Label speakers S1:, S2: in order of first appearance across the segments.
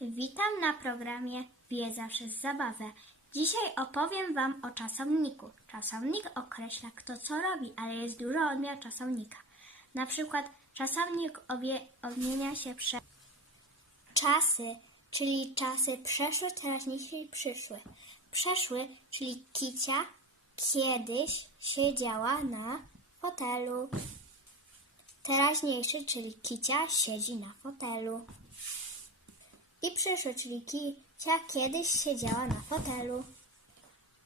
S1: Witam na programie Wiedza przez zabawę. Dzisiaj opowiem Wam o czasowniku. Czasownik określa kto co robi, ale jest dużo odmian czasownika. Na przykład czasownik odmienia się przez czasy, czyli czasy przeszłe, teraźniejsze i przyszłe. Przeszły, czyli Kicia kiedyś siedziała na fotelu. Teraźniejszy, czyli Kicia siedzi na fotelu. I przyszły, Kicia kiedyś siedziała na fotelu.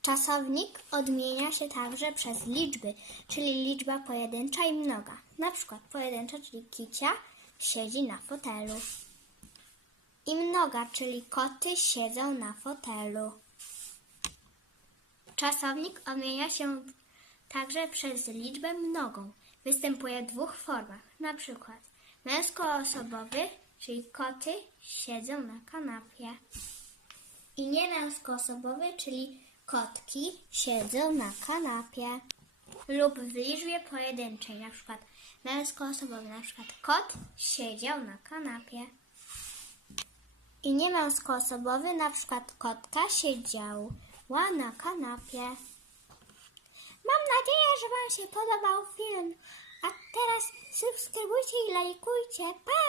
S1: Czasownik odmienia się także przez liczby, czyli liczba pojedyncza i mnoga. Na przykład pojedyncza, czyli Kicia siedzi na fotelu. I mnoga, czyli koty siedzą na fotelu. Czasownik odmienia się także przez liczbę mnogą. Występuje w dwóch formach, na przykład męskoosobowy, czyli koty siedzą na kanapie. I niemęskoosobowy, czyli kotki siedzą na kanapie. Lub w liczbie pojedynczej, na przykład męskoosobowy, na przykład kot siedział na kanapie. I niemęskoosobowy, na przykład kotka siedziała na kanapie. Mam nadzieję, że Wam się podobał film. A teraz subskrybujcie i lajkujcie. Pa!